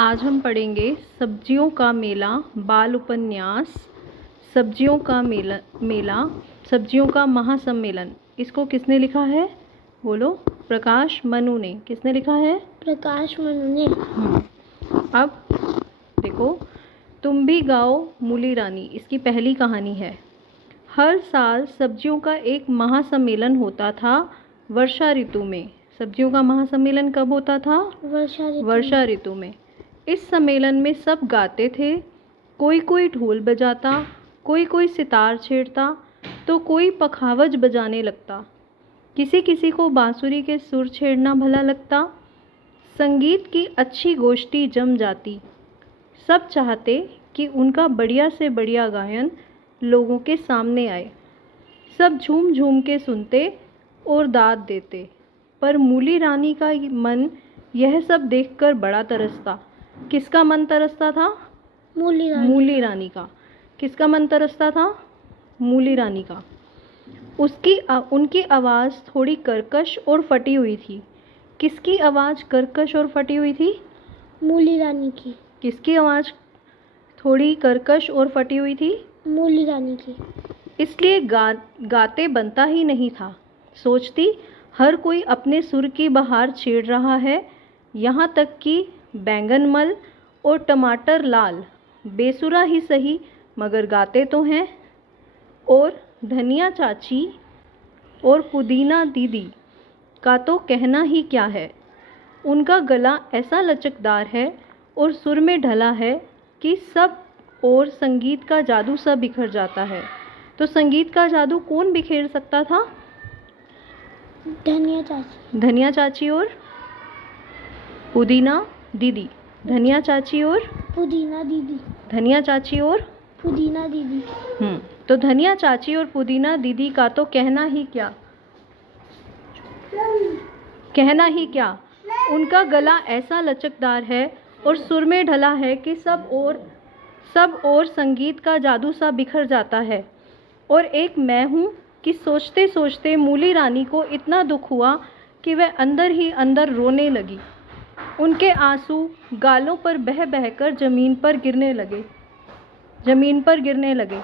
आज हम पढ़ेंगे सब्जियों का मेला बाल उपन्यास। सब्जियों का मेला सब्जियों का महासम्मेलन। इसको किसने लिखा है? बोलो। प्रकाश मनु ने। किसने लिखा है? प्रकाश मनु ने। अब देखो, तुम भी गाओ मूली रानी, इसकी पहली कहानी है। हर साल सब्जियों का एक महासम्मेलन होता था वर्षा ऋतु में। सब्जियों का महासम्मेलन कब होता था? वर्षा ऋतु में। इस सम्मेलन में सब गाते थे। कोई कोई ढोल बजाता, कोई कोई सितार छेड़ता, तो कोई पखावज बजाने लगता। किसी किसी को बांसुरी के सुर छेड़ना भला लगता। संगीत की अच्छी गोष्ठी जम जाती। सब चाहते कि उनका बढ़िया से बढ़िया गायन लोगों के सामने आए। सब झूम झूम के सुनते और दाद देते। पर मूली रानी का मन यह सब देखकर बड़ा तरसता। किसका मन तरसता था? मूली रानी का। किसका मन तरसता था? मूली रानी का। उनकी आवाज़ थोड़ी कर्कश और फटी हुई थी। किसकी आवाज़ कर्कश और फटी हुई थी? मूली रानी की। किसकी आवाज़ थोड़ी कर्कश और फटी हुई थी? मूली रानी की। इसलिए गाते बनता ही नहीं था। सोचती हर कोई अपने सुर की बहार छेड़ रहा है। यहाँ तक कि बैंगन मल और टमाटर लाल बेसुरा ही सही मगर गाते तो हैं। और धनिया चाची और पुदीना दीदी का तो कहना ही क्या है। उनका गला ऐसा लचकदार है और सुर में ढला है कि सब और संगीत का जादू सा बिखर जाता है। तो संगीत का जादू कौन बिखेर सकता था? धनिया चाची और पुदीना दीदी। धनिया चाची और पुदीना दीदी। धनिया चाची और पुदीना दीदी। तो धनिया चाची और पुदीना दीदी का तो कहना ही क्या। उनका गला ऐसा लचकदार है और सुर में ढला है कि सब और संगीत का जादू सा बिखर जाता है। और एक मैं हूँ कि सोचते सोचते मूली रानी को इतना दुख हुआ कि वह अंदर ही अंदर रोने लगी। उनके आंसू गालों पर बह बहकर जमीन पर गिरने लगे।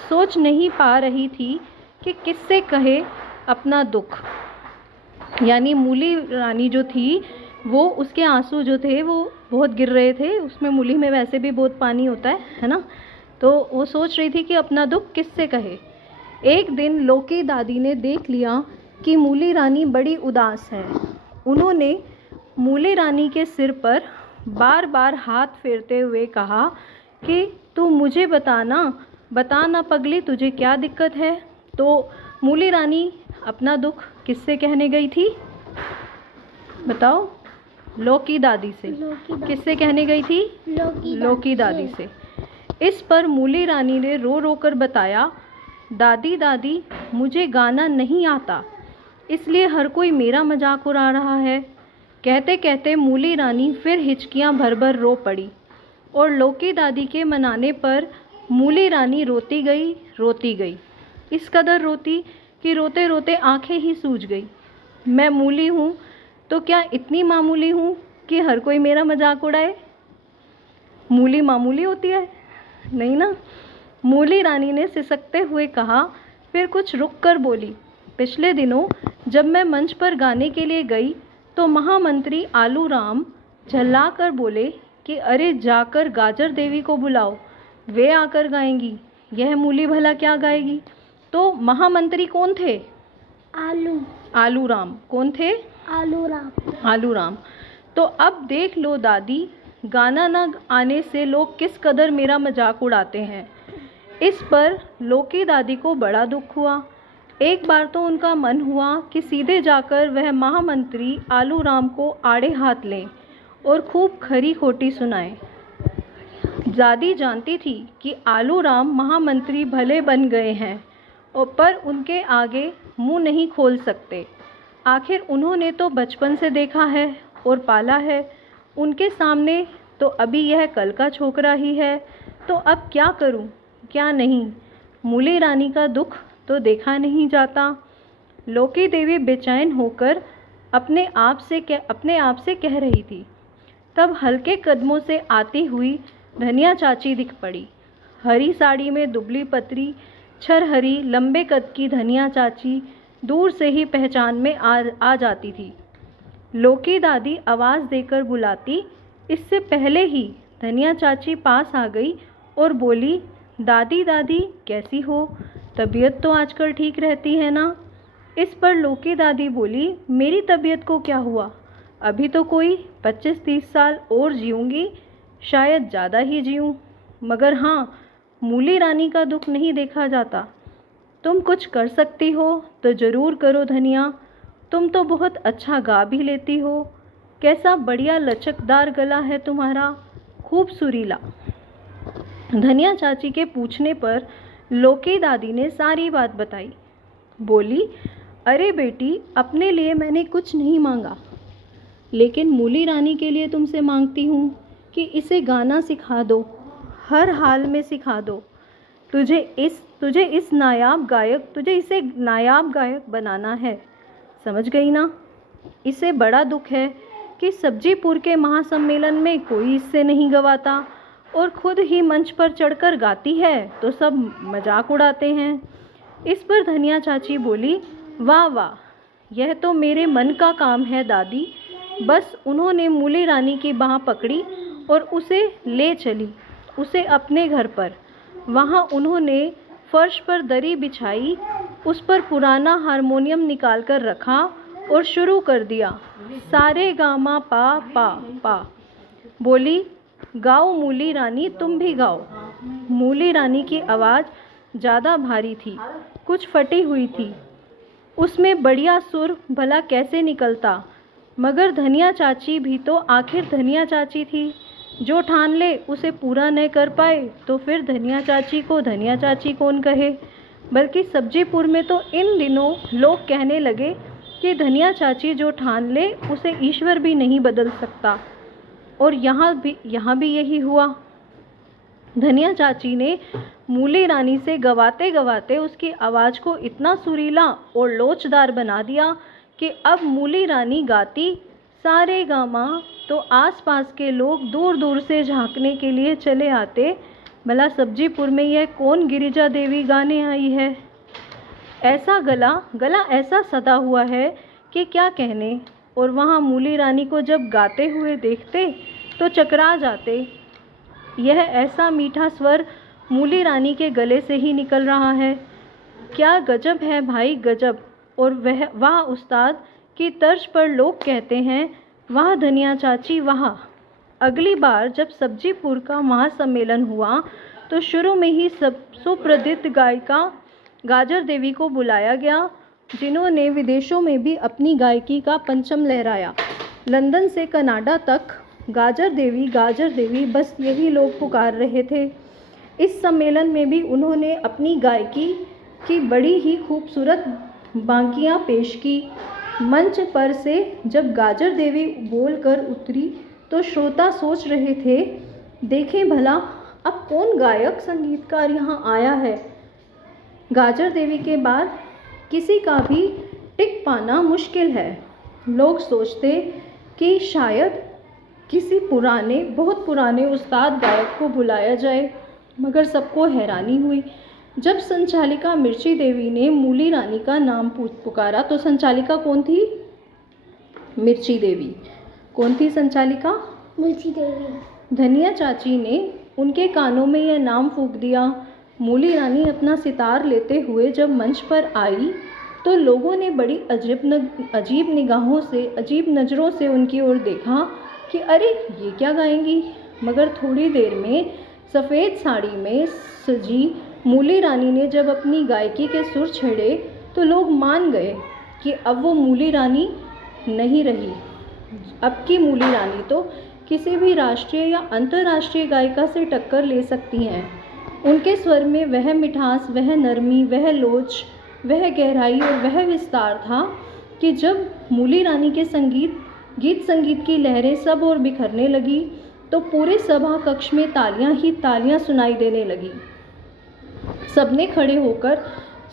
सोच नहीं पा रही थी कि किससे कहे अपना दुख। यानी मूली रानी जो थी वो, उसके आंसू जो थे वो बहुत गिर रहे थे। उसमें मूली में वैसे भी बहुत पानी होता है ना। तो वो सोच रही थी कि अपना दुख किससे कहे। एक दिन लौकी दादी ने देख लिया कि मूली रानी बड़ी उदास है। उन्होंने मूली रानी के सिर पर बार बार हाथ फेरते हुए कहा कि तू मुझे बताना पगली, तुझे क्या दिक्कत है। तो मूली रानी अपना दुख किससे कहने गई थी? बताओ। लौकी दादी से। किससे कहने गई थी? लौकी दादी से। इस पर मूली रानी ने रो रो कर बताया, दादी मुझे गाना नहीं आता, इसलिए हर कोई मेरा मजाक उड़ा रहा है। कहते कहते मूली रानी फिर हिचकियां भर भर रो पड़ी। और लौकी दादी के मनाने पर मूली रानी रोती गई। इस कदर रोती कि रोते रोते आंखें ही सूज गई। मैं मूली हूँ तो क्या इतनी मामूली हूँ कि हर कोई मेरा मजाक उड़ाए? मूली मामूली होती है? नहीं ना। मूली रानी ने सिसकते हुए कहा, फिर कुछ रुक कर बोली, पिछले दिनों जब मैं मंच पर गाने के लिए गई तो महामंत्री आलू राम झल्ला कर बोले कि अरे जाकर गाजर देवी को बुलाओ, वे आकर गाएंगी। यह मूली भला क्या गाएगी? तो महामंत्री कौन थे? आलू राम। कौन थे? आलू राम। तो अब देख लो दादी, गाना न आने से लोग किस कदर मेरा मजाक उड़ाते हैं। इस पर लौकी दादी को बड़ा दुख हुआ। एक बार तो उनका मन हुआ कि सीधे जाकर वह महामंत्री आलू राम को आड़े हाथ लें और खूब खरी खोटी सुनाएं। दादी जानती थी कि आलू राम महामंत्री भले बन गए हैं और पर उनके आगे मुंह नहीं खोल सकते। आखिर उन्होंने तो बचपन से देखा है और पाला है। उनके सामने तो अभी यह कल का छोकरा ही है। तो अब क्या करूं, क्या नहीं। मूली रानी का दुख तो देखा नहीं जाता। लौकी देवी बेचैन होकर अपने आप से कह रही थी, तब हल्के कदमों से आती हुई धनिया चाची दिख पड़ी। हरी साड़ी में दुबली पतली छरहरी लंबे कद की धनिया चाची दूर से ही पहचान में आ जाती थी। लोकी दादी आवाज़ देकर बुलाती, इससे पहले ही धनिया चाची पास आ गई और बोली, दादी दादी कैसी हो, तबीयत तो आजकल ठीक रहती है ना। इस पर लोकी दादी बोली, मेरी तबीयत को क्या हुआ, अभी तो कोई 25-30 साल और जीऊँगी, शायद ज़्यादा ही जीऊँ, मगर हाँ, मूली रानी का दुख नहीं देखा जाता। तुम कुछ कर सकती हो तो ज़रूर करो धनिया, तुम तो बहुत अच्छा गा भी लेती हो, कैसा बढ़िया लचकदार गला है तुम्हारा, खूब सुरीला। धनिया चाची के पूछने पर लोकी दादी ने सारी बात बताई। बोली, अरे बेटी, अपने लिए मैंने कुछ नहीं मांगा, लेकिन मूली रानी के लिए तुमसे मांगती हूँ कि इसे गाना सिखा दो, हर हाल में सिखा दो। तुझे इसे नायाब गायक बनाना है, समझ गई ना। इसे बड़ा दुख है कि सब्जीपुर के महासम्मेलन में कोई इससे नहीं गवाता और खुद ही मंच पर चढ़कर गाती है तो सब मजाक उड़ाते हैं। इस पर धनिया चाची बोली, वाह वाह, यह तो मेरे मन का काम है दादी। बस उन्होंने मूली रानी की बाँह पकड़ी और उसे ले चली उसे अपने घर पर। वहाँ उन्होंने फर्श पर दरी बिछाई, उस पर पुराना हारमोनियम निकाल कर रखा और शुरू कर दिया, सारे गामा पा पा पा। बोली, गाओ मूली रानी, तुम भी गाओ। मूली रानी की आवाज़ ज़्यादा भारी थी, कुछ फटी हुई थी, उसमें बढ़िया सुर भला कैसे निकलता, मगर धनिया चाची भी तो आखिर धनिया चाची थी। जो ठान ले उसे पूरा न कर पाए तो फिर धनिया चाची को धनिया चाची कौन कहे। बल्कि सब्जीपुर में तो इन दिनों लोग कहने लगे कि धनिया चाची जो ठान ले उसे ईश्वर भी नहीं बदल सकता। और यहाँ भी यही हुआ। धनिया चाची ने मूली रानी से गवाते गवाते उसकी आवाज़ को इतना सुरीला और लोचदार बना दिया कि अब मूली रानी गाती सारे गामा तो आसपास के लोग दूर दूर से झांकने के लिए चले आते, भला सब्जीपुर में यह कौन गिरिजा देवी गाने आई है। ऐसा गला ऐसा सदा हुआ है कि क्या कहने। और वहाँ मूली रानी को जब गाते हुए देखते तो चकरा जाते। यह ऐसा मीठा स्वर मूली रानी के गले से ही निकल रहा है, क्या गजब है भाई, गजब। और वाह उस्ताद की तर्ज पर लोग कहते हैं, वाह धनिया चाची वाह। अगली बार जब सब्जीपुर का महासम्मेलन हुआ तो शुरू में ही सब सुप्रसिद्ध गायिका गाजर देवी को बुलाया गया, जिन्होंने विदेशों में भी अपनी गायकी का परचम लहराया। लंदन से कनाडा तक गाजर देवी बस यही लोग पुकार रहे थे। इस सम्मेलन में भी उन्होंने अपनी गायकी की बड़ी ही खूबसूरत बांकियाँ पेश की। मंच पर से जब गाजर देवी बोलकर उतरी तो श्रोता सोच रहे थे, देखें भला अब कौन गायक संगीतकार यहाँ आया है। गाजर देवी के बाद किसी का भी टिक पाना मुश्किल है। लोग सोचते कि शायद किसी बहुत पुराने उस्ताद गायक को बुलाया जाए, मगर सबको हैरानी हुई जब संचालिका मिर्ची देवी ने मूली रानी का नाम पुकारा। तो संचालिका कौन थी? मिर्ची देवी। कौन थी संचालिका? मिर्ची देवी। धनिया चाची ने उनके कानों में यह नाम फूंक दिया। मूली रानी अपना सितार लेते हुए जब मंच पर आई तो लोगों ने बड़ी अजीब निगाहों से, अजीब नज़रों से उनकी ओर देखा कि अरे ये क्या गाएंगी। मगर थोड़ी देर में सफ़ेद साड़ी में सजी मूली रानी ने जब अपनी गायकी के सुर छेड़े तो लोग मान गए कि अब वो मूली रानी नहीं रही। अब की मूली रानी तो किसी भी राष्ट्रीय या अंतर्राष्ट्रीय गायिका से टक्कर ले सकती हैं। उनके स्वर में वह मिठास, वह नरमी, वह लोच, वह गहराई और वह विस्तार था कि जब मूली रानी के गीत संगीत की लहरें सब ओर बिखरने लगी तो पूरे सभा कक्ष में तालियां ही तालियां सुनाई देने लगी। सबने खड़े होकर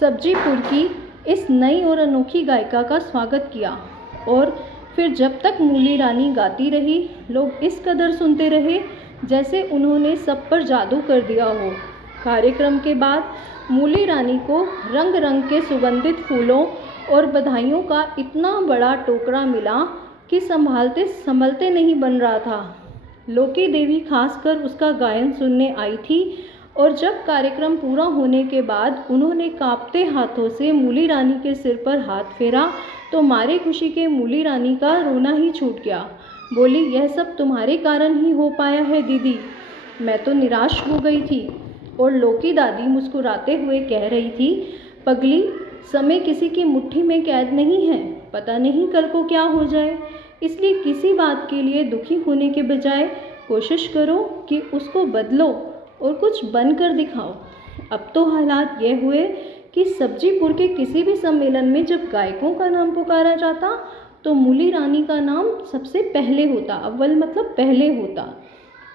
सब्जीपुर की इस नई और अनोखी गायिका का स्वागत किया और फिर जब तक मूली रानी गाती रही, लोग इस कदर सुनते रहे जैसे उन्होंने सब पर जादू कर दिया हो। कार्यक्रम के बाद मूली रानी को रंग रंग के सुगंधित फूलों और बधाइयों का इतना बड़ा टोकरा मिला कि संभालते संभलते नहीं बन रहा था। लोकी देवी खासकर उसका गायन सुनने आई थी और जब कार्यक्रम पूरा होने के बाद उन्होंने कांपते हाथों से मूली रानी के सिर पर हाथ फेरा तो मारे खुशी के मूली रानी का रोना ही छूट गया। बोली, यह सब तुम्हारे कारण ही हो पाया है दीदी। मैं तो निराश हो गई थी। और लोकी दादी मुस्कुराते हुए कह रही थी, पगली, समय किसी की मुट्ठी में कैद नहीं है, पता नहीं कल को क्या हो जाए, इसलिए किसी बात के लिए दुखी होने के बजाय कोशिश करो कि उसको बदलो और कुछ बनकर दिखाओ। अब तो हालात ये हुए कि सब्जीपुर के किसी भी सम्मेलन में जब गायकों का नाम पुकारा जाता तो मूली रानी का नाम सबसे पहले होता, अव्वल मतलब पहले होता।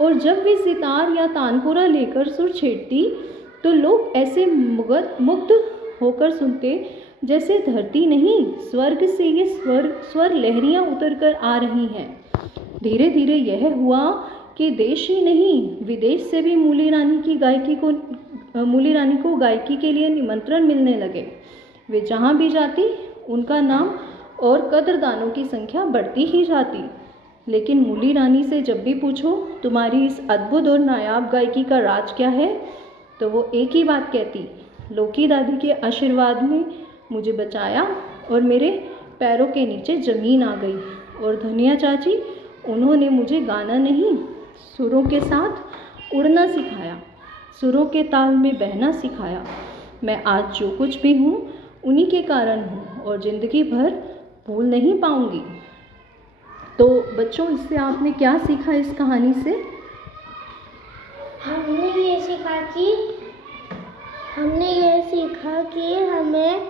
और जब वे सितार या तानपुरा लेकर सुर छेड़ती तो लोग ऐसे मुग्ध होकर सुनते जैसे धरती नहीं, स्वर्ग से ये स्वर लहरियाँ उतर कर आ रही हैं। धीरे धीरे यह हुआ कि देश ही नहीं, विदेश से भी मूली रानी को गायकी के लिए निमंत्रण मिलने लगे। वे जहाँ भी जाती उनका नाम और कदरदानों की संख्या बढ़ती ही जाती। लेकिन मूली रानी से जब भी पूछो तुम्हारी इस अद्भुत और नायाब गायकी का राज क्या है, तो वो एक ही बात कहती, लोकी दादी के आशीर्वाद ने मुझे बचाया और मेरे पैरों के नीचे ज़मीन आ गई। और धनिया चाची, उन्होंने मुझे गाना नहीं, सुरों के साथ उड़ना सिखाया, सुरों के ताल में बहना सिखाया। मैं आज जो कुछ भी हूँ उन्हीं के कारण हूँ और ज़िंदगी भर भूल नहीं पाऊँगी। तो बच्चों, इससे आपने क्या सीखा इस कहानी से? हमने ये सीखा कि हमें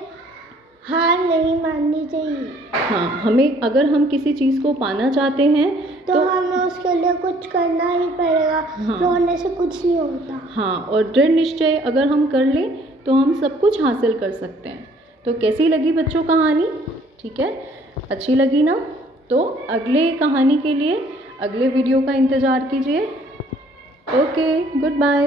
हार नहीं माननी चाहिए। हाँ, हमें अगर हम किसी चीज़ को पाना चाहते हैं तो हमें उसके लिए कुछ करना ही पड़ेगा। हाँ, रोने से कुछ नहीं होता। हाँ, और दृढ़ निश्चय अगर हम कर लें तो हम सब कुछ हासिल कर सकते हैं। तो कैसी लगी बच्चों कहानी? ठीक है, अच्छी लगी ना? तो अगले कहानी के लिए अगले वीडियो का इंतज़ार कीजिए। Okay, good bye.